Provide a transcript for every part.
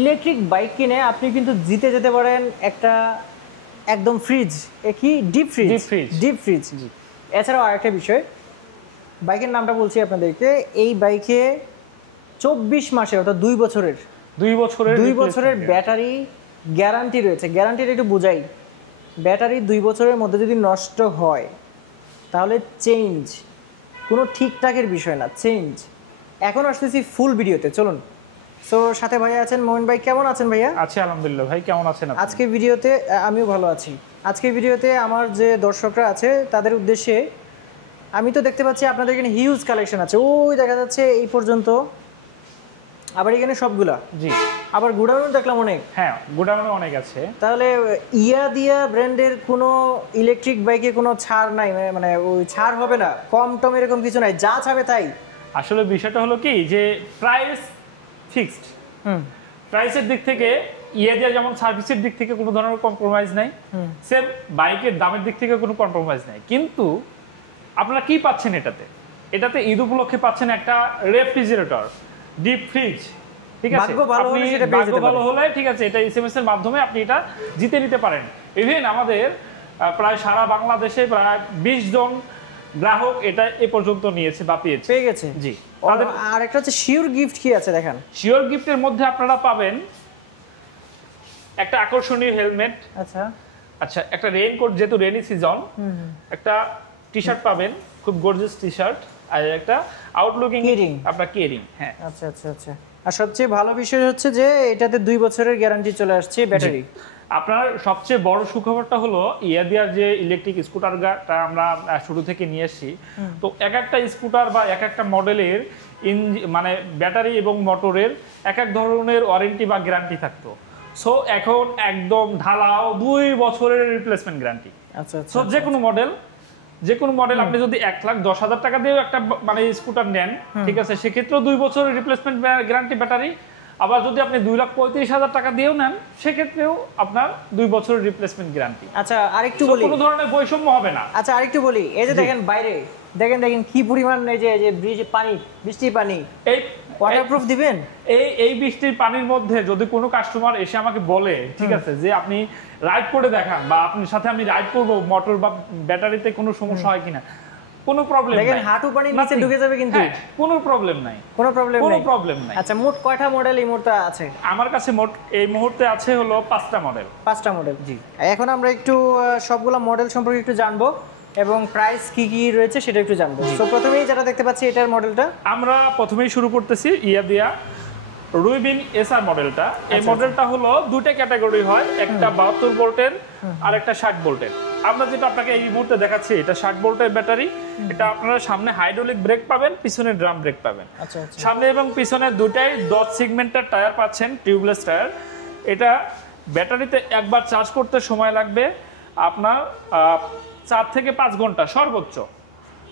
Electric bike কিনে আপনি কিন্তু জিতে যেতে পারেন একটা একদম ফ্রিজ, কি ডিপ ফ্রিজ। এছাড়াও আরেকটা বিষয়, বাইকের নামটা বলছি আপনাদেরকে, এই বাইকে 24 মাসের অর্থাৎ 2 বছরের ব্যাটারি গ্যারান্টি রয়েছে। গ্যারান্টিটা একটু বোঝাই, ব্যাটারি 2 বছরের মধ্যে যদি নষ্ট হয় তাহলে চেঞ্জ, কোনো ঠিকঠাকের বিষয় না, চেঞ্জ। এখন আসতেছি ফুল ভিডিওতে, চলুন। সো সাথে ভাইয়া আছেন, মোমিন ভাই। কেমন আছেন ভাইয়া? আছি আলহামদুলিল্লাহ। ভাই কেমন আছেন আপনি? আজকে ভিডিওতে আমিও ভালো আছি। আজকে ভিডিওতে আমার যে দর্শকরা আছে তাদের উদ্দেশ্যে, আমি তো দেখতে পাচ্ছি আপনাদের এখানে হিউজ কালেকশন আছে, ওই দেখা যাচ্ছে এই পর্যন্ত, আবার এখানে সবগুলা। জি। আবার গোডাউনও দেখলাম অনেক। হ্যাঁ, গোডাউনে অনেক আছে। তাহলে দিয়া ব্র্যান্ডের কোনো ইলেকট্রিক বাইকে কোনো ছাড় নাই? মানে ওই ছাড় হবে না, কম টম এরকম কিছু নাই, যা ছাড়বে তাই? আসলে বিষয়টা হলো কি, যে প্রাইস ফিক্সড। প্রাইসের দিক থেকে দিয়া যেমন সার্ভিসের দিক থেকে কোনো ধরনের কম্প্রোমাইজ নাই, সেম বাইকের দামের দিক থেকে কোনো কম্প্রোমাইজ নাই। কিন্তু আপনারা কি পাচ্ছেন এটাতে ঈদ উপলক্ষে পাচ্ছেন একটা রেফ্রিজারেটর, ডিপ ফ্রিজ। ঠিক আছে, ভাগ্য ভালো হলে ঠিক আছে, এটা এসএমএস এর মাধ্যমে আপনি এটা জিতে নিতে পারেন। ইভেন আমাদের প্রায় সারা বাংলাদেশে প্রায় 20 জন গ্রাহক এটা এ পর্যন্ত নিয়েছে বা পেয়ে গেছে। জি। আর একটা হচ্ছে শিওর গিফট কি আছে দেখেন। শিওর গিফটের মধ্যে আপনারা পাবেন একটা আকর্ষণীয় হেলমেট, আচ্ছা একটা রেইনকোট, যেহেতু রেনি সিজন, একটা টি-শার্ট পাবেন, খুব গর্জিয়াস টি-শার্ট, আর একটা আউটলুকিং আপনার কেরিং। হ্যাঁ, আচ্ছা আচ্ছা আচ্ছা। আর সবচেয়ে ভালো বিষয় হচ্ছে যে এটাতে 2 বছরের গ্যারান্টি চলে আসছে ব্যাটারি। আপনার সবচেয়ে বড় সুখবরটা হলো ইয়াদিয়ার যে ইলেকট্রিক স্কুটারটা আমরা শুরু থেকে নিয়ে এসেছি, তো এক একটা স্কুটার বা এক একটা মডেলের মানে ব্যাটারি এবং মোটরের এক এক ধরনের ওয়ারেন্টি বা গ্যারান্টি থাকতো। সো এখন একদম ঢালাও 2 বছরের রিপ্লেসমেন্ট গ্যারান্টি। আচ্ছা আচ্ছা। সো যে কোনো মডেল আপনি যদি 1,10,000 টাকা দিয়েও একটা মানে স্কুটার নেন, ঠিক আছে, সেক্ষেত্রেও 2 বছরের রিপ্লেসমেন্ট গ্যারান্টি ব্যাটারি। আবার যদি আপনি 2,35,000 টাকা দিয়েও নেন, সেক্ষেত্রেও আপনার 2 বছরের রিপ্লেসমেন্ট গ্যারান্টি। আচ্ছা আরেকটু বলি, কোনো ধরনের বৈষম্য হবে না। আচ্ছা আরেকটু বলি, এই যে দেখেন বাইরে, দেখেন কি পরিমাণ, এই যে ব্রিজে পানি, বৃষ্টির পানি, এই ওয়াটারপ্রুফ দিবেন? এই বৃষ্টির পানির মধ্যে যদি কোনো কাস্টমার এসে আমাকে বলে, ঠিক আছে, যে আপনি রাইড করে দেখান বা আপনার সাথে আমি রাইড করব, মোটর বা ব্যাটারিতে কোনো সমস্যা হয় কিনা, কোনো প্রবলেম নাই। দেখেন হাঁটু পানি নিচে ঢুকে যাবে কিন্তু কোনো প্রবলেম নাই, কোনো প্রবলেম নাই। আচ্ছা, মোট কয়টা মডেল এই মুহূর্তে আছে? আমার কাছে মোট এই মুহূর্তে আছে হলো 5টা মডেল। 5টা মডেল, জি। এখন আমরা একটু সবগুলা মডেল সম্পর্কে একটু জানবো এবং প্রাইস কি কি রয়েছে সেটা একটু জানবো। তো প্রথমেই যেটা দেখতে পাচ্ছি, এটার মডেলটা আমরা প্রথমেই শুরু করতেছি ইয়াদিয়া রুইবিন এসআর মডেলটা। এই মডেলটা হলো দুটো ক্যাটাগরি হয়, একটা 72 ভোল্টের আর একটা 60 ভোল্টের। আমরা যেটা আপনাকে এই মুহূর্তে দেখাচ্ছি, এটা 60 ভোল্টের ব্যাটারি। এটা আপনারা সামনে হাইড্রোলিক ব্রেক পাবেন, পিছনে ড্রাম ব্রেক পাবেন। আচ্ছা আচ্ছা। সামনে এবং পিছনে দুটাই 10 সেগমেন্টের টায়ার পাচ্ছেন, টিউবলেস টায়ার। এটা ব্যাটারিতে একবার চার্জ করতে সময় লাগবে আপনার 4 থেকে 5 ঘন্টা সর্বোচ্চ।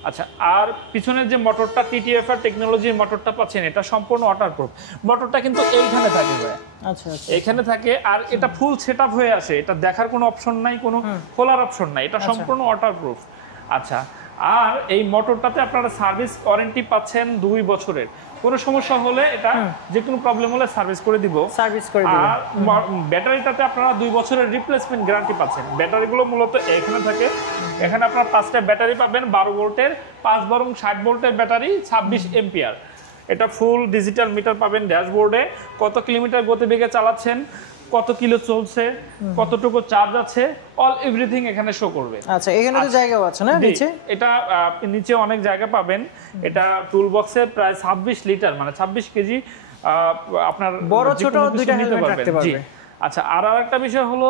আচ্ছা, আর পিছনের যে মোটরটা টিটিএফআর টেকনোলজির মোটরটা পাচ্ছেন, এটা সম্পূর্ণ ওয়াটারপ্রুফ। মোটরটা কিন্তু এইখানে থাকে ভাই। আচ্ছা আচ্ছা, এইখানে থাকে, আর এটা ফুল সেটআপ হয়ে আসে। এটা দেখার কোনো অপশন নাই, কোনো খোলার অপশন নাই, এটা সম্পূর্ণ ওয়াটারপ্রুফ। আচ্ছা, আর এই মোটরটাতে আপনারা সার্ভিস ওয়ারেন্টি পাচ্ছেন 2 বছরের। কোনো সমস্যা হলে এটা যে কোনো প্রবলেম হলে সার্ভিস করে দিব। আর ব্যাটারিটাতে আপনারা 2 বছরের রিপ্লেসমেন্ট গ্যারান্টি পাচ্ছেন। ব্যাটারিগুলো মূলত এখানে থাকে। এখানে আপনারা 5টা ব্যাটারি পাবেন, 12 ভোল্টের, 5 বরং 60 ভোল্টের ব্যাটারি, 26 এম্পিয়ার। এটা ফুল ডিজিটাল মিটার পাবেন ড্যাশবোর্ডে, কত কিলোমিটার গতিবেগে চালাচ্ছেন, কত কিলো চলছে, কতটুকু চার্জ আছে, অল এভরিথিং এখানে শো করবে। আচ্ছা, এখানে তো জায়গাও আছে না নিচে? এটা নিচে অনেক জায়গা পাবেন। এটা টুল বক্সে প্রায় 26 লিটার, মানে 26 কেজি আপনার বড় ছোট দুইটা হেলমেট রাখতে পারবে। আচ্ছা, আর একটা বিষয় হলো,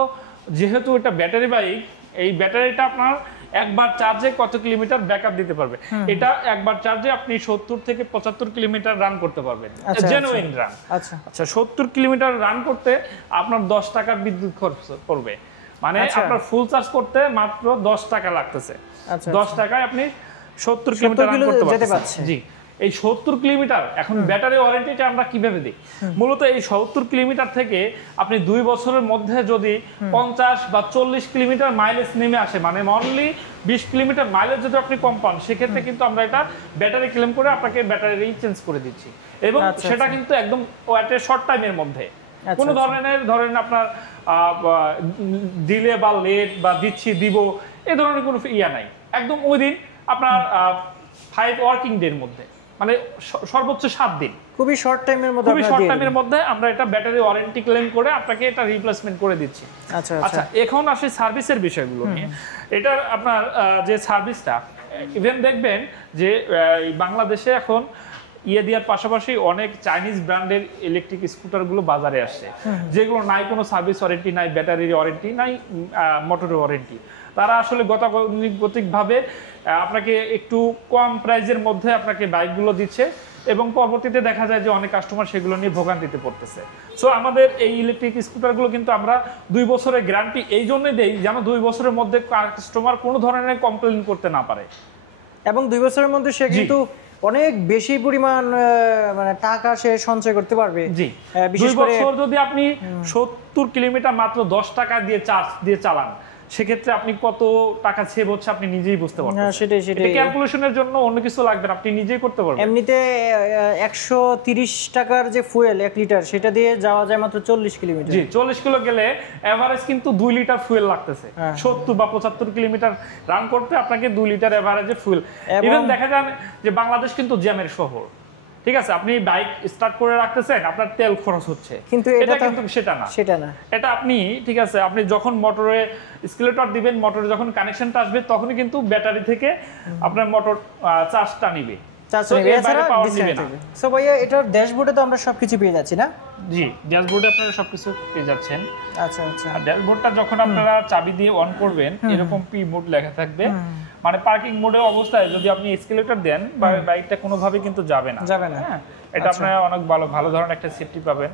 যেহেতু এটা ব্যাটারি বাইক, এই ব্যাটারিটা আপনার একবার চার্জে কত কিলোমিটার ব্যাকআপ দিতে পারবে। এটা একবার চার্জে আপনি 70 থেকে 75 কিলোমিটার রান করতে পারবেন, জেনুইন রান। আচ্ছা আচ্ছা, 70 কিলোমিটার রান করতে আপনার 10 টাকার বিদ্যুৎ খরচ পড়বে, মানে আপনার ফুল চার্জ করতে মাত্র 10 টাকা লাগতেছে। 10 টাকায় আপনি 70 কিলোমিটার রান করতে পারছেন। জি, এই 70 কিলোমিটার এখন ব্যাটারি ওয়ারেন্টিটা আমরা কিভাবে দিই? মূলত এই 70 কিলোমিটার থেকে আপনি 2 বছরের মধ্যে যদি 50 বা 40 কিলোমিটার মাইলেজ নেমে আসে, মানে অনলি 20 কিলোমিটার মাইলেজ যদি আপনি কম পান, সেক্ষেত্রে কিন্তু আমরা এটা ব্যাটারি ক্লেম করে আপনাকে ব্যাটারি চেঞ্জ করে দিচ্ছি, এবং সেটা কিন্তু একদম ওয়াটের শর্ট টাইমের মধ্যে। কোনো ধরনের ধরেন আপনার ডিলে বা লেট বা দিচ্ছি দিব এই ধরনের কোনো ইয়া নাই, একদম ওই দিন আপনার 5 ওয়ার্কিং ডে এর মধ্যে, মানে সর্বোচ্চ 7 দিন, খুবই শর্ট টাইমের মধ্যে, খুবই শর্ট টাইমের মধ্যে আমরা এটা ব্যাটারি ওয়ারেন্টি ক্লেম করে আপনাকে এটা রিপ্লেসমেন্ট করে দিচ্ছি। আচ্ছা আচ্ছা, এখন আসি সার্ভিসের বিষয়গুলো নিয়ে। এটার আপনার যে সার্ভিসটা, ইভেন দেখবেন যে বাংলাদেশে এখন দেওয়ার পাশাপাশি অনেক চাইনিজ ব্র্যান্ডের ইলেকট্রিক স্কুটারগুলো বাজারে আসছে, যেগুলো নাই কোনো সার্ভিস ওয়ারেন্টি, নাই ব্যাটারির ওয়ারেন্টি, নাই মোটরের ওয়ারেন্টি। তারা আসলে গতানুগতিকভাবে আপনাকে একটু কম প্রাইজের মধ্যে আপনাকে বাইকগুলো দিচ্ছে এবং পরবর্তীতে দেখা যায় যে অনেক কাস্টমার সেগুলো নিয়ে ভোগান্তিতে পড়তেছে। সো আমাদের এই ইলেকট্রিক স্কুটারগুলো কিন্তু আমরা 2 বছরের গ্যারান্টি এই জন্যই দেই যেন 2 বছরের মধ্যে কাস্টমার কোনো ধরনের কমপ্লেইন করতে না পারে, এবং 2 বছরের মধ্যে সে কিন্তু অনেক বেশি পরিমাণ মানে টাকা সে সঞ্চয় করতে পারবে। জি, বিশেষ 2 বছর যদি আপনি 70 কিলোমিটার মাত্র 10 টাকা দিয়ে চার্জ দিয়ে চালান, সেক্ষেত্রে আপনি কত টাকা সেভ হচ্ছে আপনি নিজেই বুঝতে পারবেন। সেটাই ক্যালকুলেশনের জন্য অন্য কিছু লাগবে না, আপনি নিজেই করতে পারবেন। এমনিতে 130 টাকার যে ফুয়েল 1 লিটার, সেটা দিয়ে যাওয়া যায় মাত্র 40 কিলোমিটার। জি, 40 কিলো গেলে এভারেজ কিন্তু 2 লিটার ফুয়েল লাগতেছে। 70 বা 75 কিলোমিটার রান করতে আপনাকে 2 লিটার এভারেজে ফুয়েল। ইভেন দেখা যায় যে বাংলাদেশ কিন্তু জ্যামের শহর, ঠিক আছে, আপনি বাইক স্টার্ট করে রাখতেছেন, আপনার তেল খরচ হচ্ছে, কিন্তু এটা কিন্তু সেটা না। এটা আপনি ঠিক আছে, আপনি যখন মোটরে স্কেলেটর দিবেন, মোটরে যখন কানেকশনটা আসবে, তখনই কিন্তু ব্যাটারি থেকে আপনার মোটর চার্জটা নিবে। সো ভাইয়া, এটার ড্যাশবোর্ডে তো আমরা সবকিছু পেয়ে যাচ্ছি না? জি, ড্যাশবোর্ডে আপনারা সবকিছু পেয়ে যাচ্ছেন। আচ্ছা আচ্ছা। আর ড্যাশবোর্ডটা যখন আপনারা চাবি দিয়ে অন করবেন, এরকম পি মোড লেখা থাকবে, মানে পার্কিং মোডে অবস্থায় যদি আপনি এসকেলেটর দেন, বাইকটা কোনোভাবে কিন্তু যাবে না। হ্যাঁ, এটা আপনারা অনেক ভালো ধরনের একটা সেফটি পাবেন।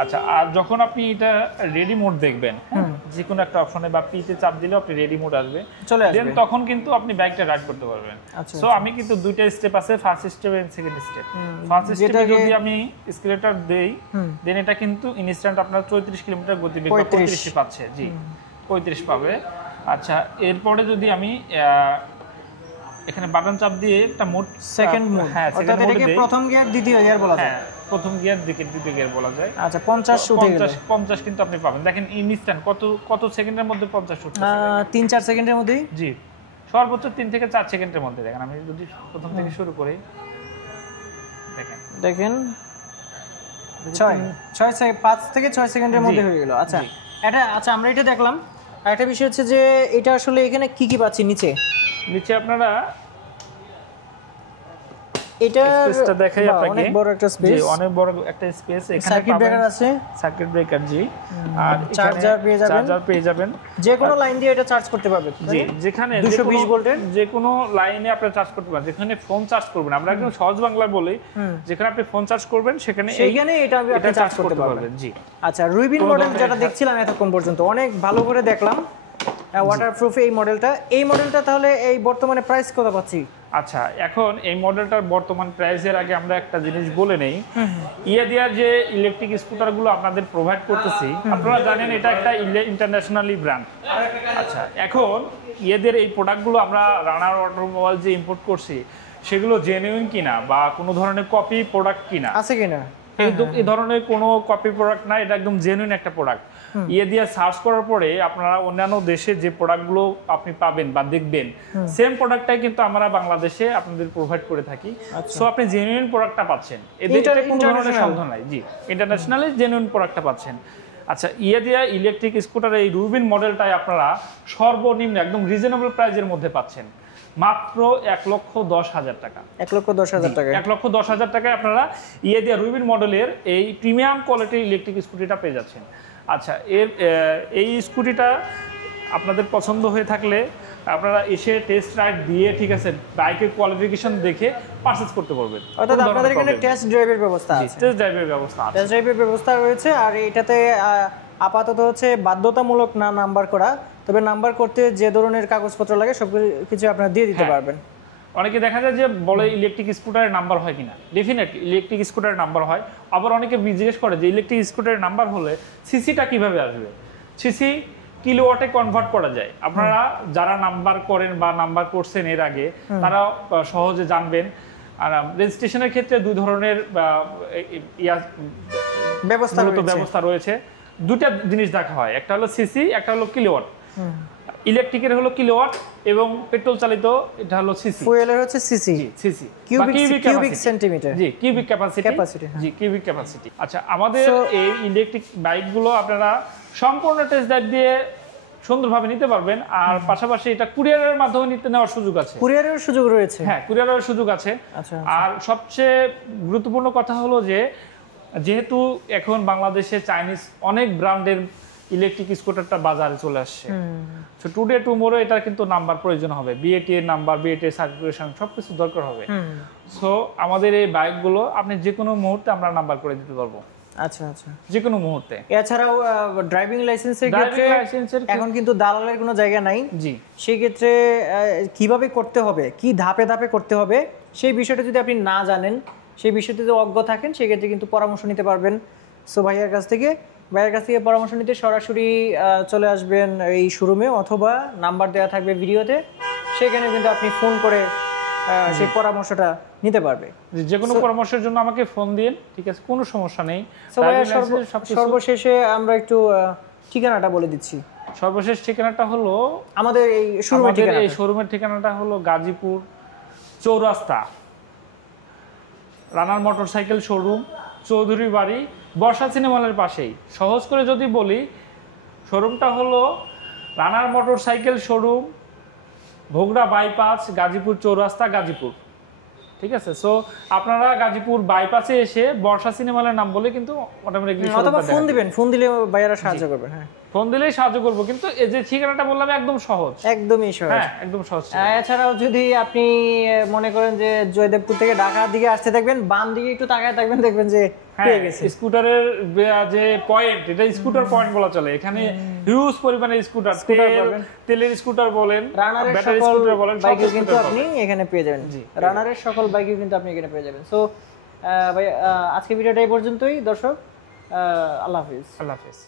আচ্ছা, আর যখন আপনি এটা রেডি মোড দেখবেন, যে কোনো একটা অপশনে বা পিতে চাপ দিলে আপনি রেডি মোড আসবে, দেন তখন কিন্তু আপনি বাইকটা রাইড করতে পারবেন। সো আমি কিন্তু 2টা স্টেপ আছে, first step and second step. First স্টেপে যদি আমি এসকেলেটর দেই, দেন এটা কিন্তু ইনস্ট্যান্ট আপনার 34 কিলোমিটার গতিবেগ বা 35 পাচ্ছে। জি, 35 পাবে। আচ্ছা, এরপরে যদি আমি এখানে বাটন চাপ দিয়ে একটা মোড, সেকেন্ড মোড, হ্যাঁ, অর্থাৎ এটাকে প্রথম গিয়ার, দ্বিতীয় গিয়ার বলা যায়। প্রথম গিয়ার, দ্বিতীয় গিয়ার বলা যায়। আচ্ছা, 50 উঠে গেল। 50 কিন্তু আপনি পাবেন। দেখেন ইনস্ট্যান্ট কত সেকেন্ডের মধ্যে 50 উঠছে? 3-4 সেকেন্ডের মধ্যেই। জি, সর্বোচ্চ 3 থেকে 4 সেকেন্ডের মধ্যে। দেখেন আমি যদি প্রথম থেকে শুরু করি, দেখেন 5 থেকে 6 সেকেন্ডের মধ্যে হয়ে গেল। আচ্ছা, আচ্ছা, আমরা এটা দেখলাম। আরেকটা বিষয় হচ্ছে যে এটা আসলে এখানে কি পাচ্ছি নিচে আপনারা এটা স্পেসটা দেখাই আপনাকে, অনেক বড় একটা স্পেস। জি, অনেক বড় একটা স্পেস। এখানে সার্কিট ব্রেকার আছে, সার্কিট ব্রেকার, জি, আর চার্জার পেয়ে যাবেন, যে কোনো লাইন দিয়ে এটা চার্জ করতে পারবেন। জি, যেখানে 220 ভোল্টের যে কোনো লাইনে আপনি চার্জ করতে পারবেন। যেখানে ফোন চার্জ করবেন, আমরা একদম সহজ বাংলা বলি, যেখানে আপনি ফোন চার্জ করবেন সেখানে এটা আপনি চার্জ করতে পারবেন। জি। আচ্ছা, রুবিন মডেল যেটা দেখছিলাম এতক্ষণ পর্যন্ত, অনেক ভালো করে দেখলাম, ওয়াটারপ্রুফ এই মডেলটা তাহলে এই বর্তমানে প্রাইস কত পাচ্ছি? আচ্ছা, এখন এই মডেলটার বর্তমান প্রাইসের আগে আমরা একটা জিনিস বলে নেই। ইয়াদিয়ার যে ইলেকট্রিক স্কুটারগুলো আপনাদের প্রোভাইড করতেছি, আপনারা জানেন এটা একটা ইন্টারন্যাশনালি ব্র্যান্ড। আচ্ছা, এখন ইয়াদিয়ার এই প্রোডাক্টগুলো আমরা রানার অটোমোবাইল যে ইম্পোর্ট করছি, সেগুলো জেনুইন কিনা বা কোনো ধরনের কপি প্রোডাক্ট কিনা আছে কিনা, এই ধরনের কোনো কপি প্রোডাক্ট না, এটা একদম জেনুইন একটা প্রোডাক্ট। দিয়ে সার্চ করার পরে আপনারা অন্যান্য দেশে যে প্রোডাক্টগুলো আপনি পাবেন বা দেখবেন, সেম প্রোডাক্টটাই কিন্তু আমরা বাংলাদেশে আপনাদের প্রোভাইড করে থাকি। সো আপনি জেনুইন প্রোডাক্টটা পাচ্ছেন, এদের কোনো ধরনের সন্দেহ নাই। জি, ইন্টারন্যাশনালি জেনুইন প্রোডাক্টটা পাচ্ছেন। আচ্ছা, দিয়া ইলেকট্রিক স্কুটারের এই রুবিন মডেলটাই আপনারা সর্বনিম্ন একদম রিজনেবল প্রাইসের মধ্যে পাচ্ছেন, মাত্র 1,10,000 টাকা। 1,10,000 টাকা। 1,10,000 টাকায় আপনারা দিয়া রুবিন মডেলের এই প্রিমিয়াম কোয়ালিটির ইলেকট্রিক স্কুটিটা পেয়ে যাচ্ছেন। আচ্ছা, এই স্কুটিটা আপনাদের পছন্দ হয়ে থাকলে আপনারা এসে টেস্ট রাইড দিয়ে, ঠিক আছে, বাইকের কোয়ালিফিকেশন দেখে পারচেজ করতে পারবেন। অর্থাৎ আপনাদের এখানে টেস্ট ড্রাইভের ব্যবস্থা আছে? টেস্ট ড্রাইভের ব্যবস্থা আছে। টেস্ট ড্রাইভের ব্যবস্থা রয়েছে। আর এটাতে আপাতত হচ্ছে বাধ্যতামূলক না নাম্বার করা, তবে নাম্বার করতে যে ধরনের কাগজপত্র লাগে সব কিছু আপনারা দিয়ে দিতে পারবেন। অনেকে দেখা যায় যে বলে ইলেকট্রিক স্কুটারের নাম্বার হয় কিনা, ডেফিনেটলি ইলেকট্রিক স্কুটারের নাম্বার হয়। আবার অনেকে জিজ্ঞেস করে যে ইলেকট্রিক স্কুটারের নাম্বার হলে সিসিটা কিভাবে আসবে। সিসি কিলোওয়াটে কনভার্ট করা যায়। আপনারা যারা নাম্বার করেন বা নাম্বার করছেন এর আগে, তারা সহজে জানবেন। আর রেজিস্ট্রেশনের ক্ষেত্রে 2 ধরনের ব্যবস্থা রয়েছে। দুটা জিনিস দেখা হয়, একটা হলো সিসি, একটা হলো কিলোওয়াট। ইলেকট্রিকের হলো কিলোওয়াট এবং পেট্রোল চালিত এটা হলো সিসি। ফুয়েলের হচ্ছে সিসি, সিসি কিউবিক সেন্টিমিটার। জি, কিউবিক ক্যাপাসিটি। জি, কিউবিক ক্যাপাসিটি। আচ্ছা, আমাদের এই ইলেকট্রিক বাইকগুলো আপনারা সম্পূর্ণ টেস্ট ড্রাইভ দিয়ে সুন্দরভাবে নিতে পারবেন। আর পাশাপাশি এটা কুরিয়ারের মাধ্যমে নেওয়ার সুযোগ আছে। কুরিয়ারের সুযোগ রয়েছে? হ্যাঁ, কুরিয়ারের সুযোগ আছে। আচ্ছা। আর সবচেয়ে গুরুত্বপূর্ণ কথা হলো যে যেহেতু এখন বাংলাদেশে চাইনিজ অনেক ব্র্যান্ডের ইলেকট্রিক স্কুটারটা বাজারে চলে আসছে, সো টুডে টুমোরো এটা কিন্তু নাম্বার প্রয়োজন হবে, বিএটি এর নাম্বার, বিএটি এর সার্টিফিকেশন সবকিছু দরকার হবে। সো আমাদের এই বাইকগুলো আপনি যে কোনো মুহূর্তে আমরা নাম্বার করে দিতে পারবো। আচ্ছা আচ্ছা, যে কোনো মুহূর্তে। এছাড়াও ড্রাইভিং লাইসেন্সের ক্ষেত্রে এখন কিন্তু দালালের কোনো জায়গা নাই। জি, সেই ক্ষেত্রে কিভাবে করতে হবে, কি ধাপে ধাপে করতে হবে, সেই বিষয়টা যদি আপনি না জানেন, সেই বিষয়তে যদি অজ্ঞ থাকেন, সেক্ষেত্রে কিন্তু পরামর্শ নিতে পারবেন সো ভাইয়ের কাছ থেকে। ভাইয়ের কাছ থেকে পরামর্শ নিতে সরাসরি চলে আসবেন এই শোরুমে, অথবা নাম্বার দেওয়া থাকবে ভিডিওতে, সেখানে কিন্তু আপনি ফোন করে সেই পরামর্শটা নিতে পারবে। যে কোনো পরামর্শের জন্য আমাকে ফোন দিন, ঠিক আছে, কোনো সমস্যা নেই। সর্বশেষে আমরা একটু ঠিকানাটা বলে দিচ্ছি। সর্বশেষ ঠিকানাটা হলো আমাদের এই শোরুমের ঠিকানাটা হলো গাজীপুর চৌরাস্তা, রানার মোটরসাইকেল শোরুম, চৌধুরী বাড়ি, বর্ষা সিনেমলের পাশেই। সহজ করে যদি বলি, শোরুমটা হলো Runner motorcycle showroom, Bhogra bypass, Gazipur Chowrasta, Gazipur. ঠিক আছে, সো আপনারা গাজীপুর বাইপাসে এসে বর্ষা সিনেমলের নাম বলে কিন্তু অটোমেটিক্যালি অথবা ফোন দিবেন, ফোন দিলে ভাইয়ারা সাহায্য করবে। হ্যাঁ, ফোন দিলেই সাহায্য করবো, কিন্তু এই যে ঠিকানাটা বললাম একদম সহজ, একদমই সহজ। হ্যাঁ, একদম সহজ। এছাড়াও যদি আপনি মনে করেন যে জয়দেবপুর থেকে ঢাকার দিকে আসতে থাকবেন, বাম দিকে একটু তাকায় থাকবেন, দেখবেন যে পেয়ে গেছে স্কুটারের যে পয়েন্ট, এটা স্কুটার পয়েন্ট বলা চলে। এখানে হিউজ পরিমাণে স্কুটার পাবেন, তেলের স্কুটার বলেন, ব্যাটারি স্কুটার বলেন, বাইক কিন্তু আপনি এখানে পেয়ে যাবেন। রানারের সকল বাইক কিন্তু আপনি এখানে পেয়ে যাবেন। সো ভাই, আজকে ভিডিওটা এই পর্যন্তই দর্শক। আল্লাহ হাফেজ। আল্লাহ হাফেজ।